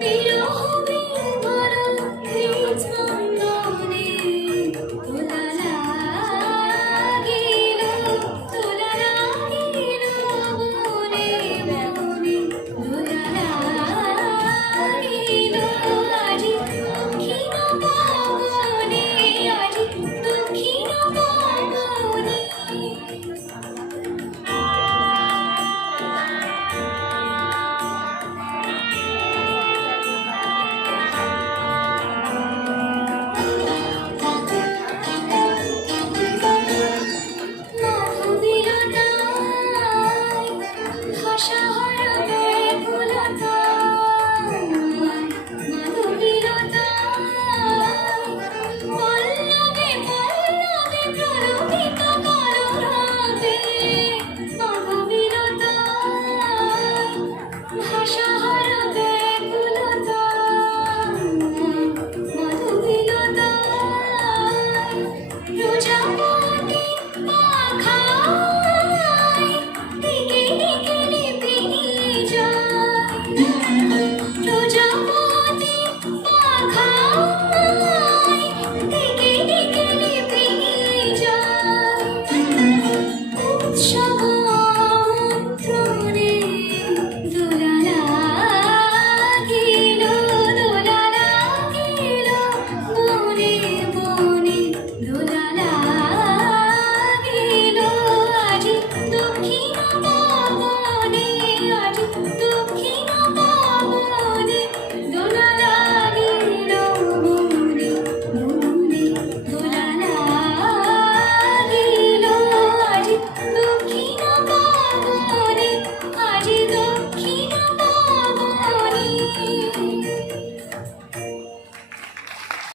Thank you. show.